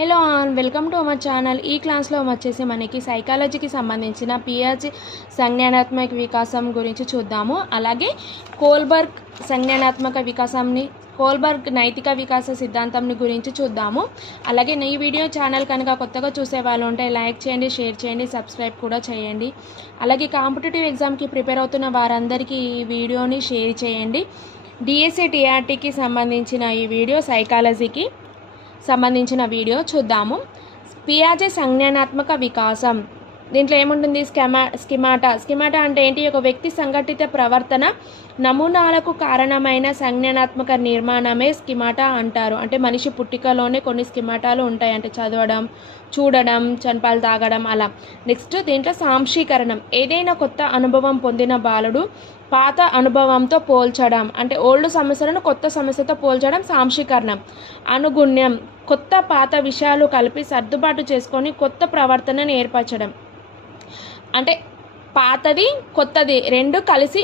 Hello on welcome to our channel. ఈ క్లాస్లో వచ్చేసి మనకి సైకాలజీకి సంబంధించిన పియాజే సంజ్ఞానాత్మక వికాసం గురించి చూద్దాము. అలాగే కోల్బర్గ్ సంజ్ఞానాత్మక వికాసంని, కోల్బర్గ్ నైతిక వికాస సిద్ధాంతంని గురించి చూద్దాము. అలాగే ఈ వీడియో ఛానల్ కనుక కొత్తగా చూసే వాళ్ళు ఉంటే లైక్ చేయండి, షేర్ చేయండి, సబ్స్క్రైబ్ కూడా చేయండి. అలాగే కాంపిటేటివ్ ఎగ్జామ్కి ప్రిపేర్ అవుతున్న వారందరికీ ఈ వీడియోని షేర్ చేయండి. డిఎస్సి టీఆర్టీకి సంబంధించిన ఈ వీడియో సైకాలజీకి సంబంధించిన వీడియో చూద్దాము. పియాజే సంజ్ఞానాత్మక వికాసం. దీంట్లో ఏముంటుంది? స్కిమాటా అంటే ఏంటి? ఒక వ్యక్తి సంఘటిత ప్రవర్తన నమూనాలకు కారణమైన సంజ్ఞానాత్మక నిర్మాణమే స్కిమాటా అంటారు. అంటే మనిషి పుట్టికలోనే కొన్ని స్కిమాటాలు ఉంటాయి. అంటే చదవడం, చూడడం, చంపాలు తాగడం అలా. నెక్స్ట్ దీంట్లో సాంశీకరణం. ఏదైనా కొత్త అనుభవం పొందిన బాలుడు పాత అనుభవంతో పోల్చడం, అంటే ఓల్డ్ సమస్యలను కొత్త సమస్యతో పోల్చడం సాంశీకరణం. అనుగుణ్యం, కొత్త పాత విషయాలు కలిపి సర్దుబాటు చేసుకొని కొత్త ప్రవర్తనను ఏర్పరచడం. అంటే పాతది కొత్తది రెండు కలిసి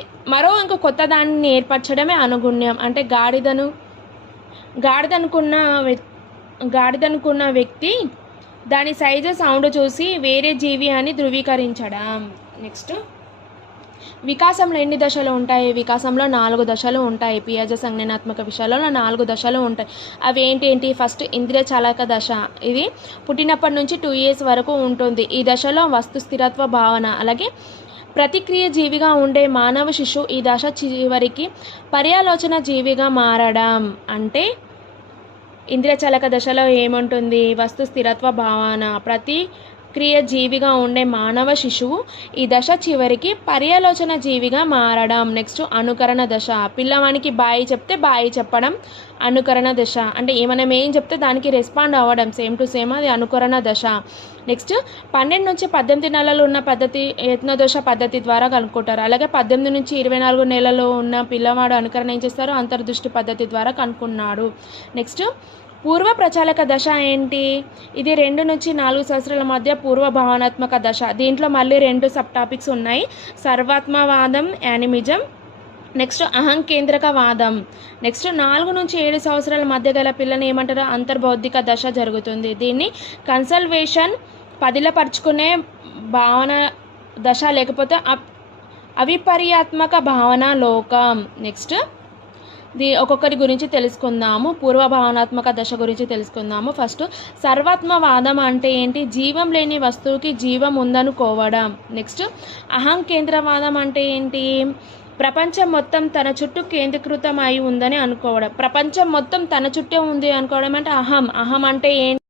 ఇంకో కొత్త దాన్ని ఏర్పరచడమే అనుగుణ్యం. అంటే గాడిదనుకున్న వ్యక్తి దాని సైజు, సౌండ్ చూసి వేరే జీవి అని ధృవీకరించడం. నెక్స్ట్ వికాసంలో ఎన్ని దశలు ఉంటాయి? వికాసంలో 4 దశలు ఉంటాయి. పియాజే సంజ్ఞానాత్మక విషయాలలో 4 దశలు ఉంటాయి. అవి ఏంటి? ఫస్ట్ ఇంద్రియ చాలక దశ. ఇది పుట్టినప్పటి నుంచి 2 years వరకు ఉంటుంది. ఈ దశలో వస్తు స్థిరత్వ భావన. అలాగే ప్రతిక్రియ జీవిగా ఉండే మానవ శిశువు ఈ దశ చివరికి పర్యాలోచన జీవిగా మారడం. అంటే ఇంద్రియ చాలక దశలో ఏముంటుంది? వస్తు స్థిరత్వ భావన. క్రియ జీవిగా ఉండే మానవ శిశువు ఈ దశ చివరికి పర్యాలోచన జీవిగా మారడం. నెక్స్ట్ అనుకరణ దశ. పిల్లవానికి బాయి చెప్తే బాయి చెప్పడం అనుకరణ దశ. అంటే మనం ఏం చెప్తే దానికి రెస్పాండ్ అవ్వడం, సేమ్ టు సేమ్, అది అనుకరణ దశ. నెక్స్ట్ 12 నుంచి 18 నెలలు ఉన్న పద్ధతి యత్నదోష పద్ధతి ద్వారా కనుక్కుంటారు. అలాగే 18 నుంచి 24 నెలలు ఉన్న పిల్లవాడు అనుకరణ ఏం చేస్తారు? అంతర్దృష్టి పద్ధతి ద్వారా కనుక్కున్నాడు. నెక్స్ట్ పూర్వ ప్రచాలక దశ ఏంటి? ఇది 2 నుంచి 4 సంవత్సరాల మధ్య పూర్వ భావనాత్మక దశ. దీంట్లో మళ్ళీ 2 సబ్ టాపిక్స్ ఉన్నాయి. సర్వాత్మవాదం, యానిమిజం. నెక్స్ట్ అహంకేంద్రకవాదం. నెక్స్ట్ 4 నుంచి 7 సంవత్సరాల మధ్య గల పిల్లని ఏమంటారు? అంతర్బౌద్ధిక దశ జరుగుతుంది. దీన్ని కన్సల్వేషన్, పదిలపరుచుకునే భావన దశ, లేకపోతే అవిపర్యాత్మక భావన లోకం. నెక్స్ట్ ఒక్కొక్కరి గురించి తెలుసుకుందాము. పూర్వ భావనాత్మక దశ గురించి తెలుసుకుందాము. ఫస్ట్ సర్వాత్మవాదం అంటే ఏంటి? జీవం లేని వస్తువుకి జీవం ఉందనుకోవడం. నెక్స్ట్ అహంకేంద్రవాదం అంటే ఏంటి? ప్రపంచం మొత్తం తన చుట్టూ కేంద్రీకృతం అయి ఉందని అనుకోవడం. ప్రపంచం మొత్తం తన చుట్టే ఉంది అనుకోవడం అంటే అహం అంటే ఏంటి?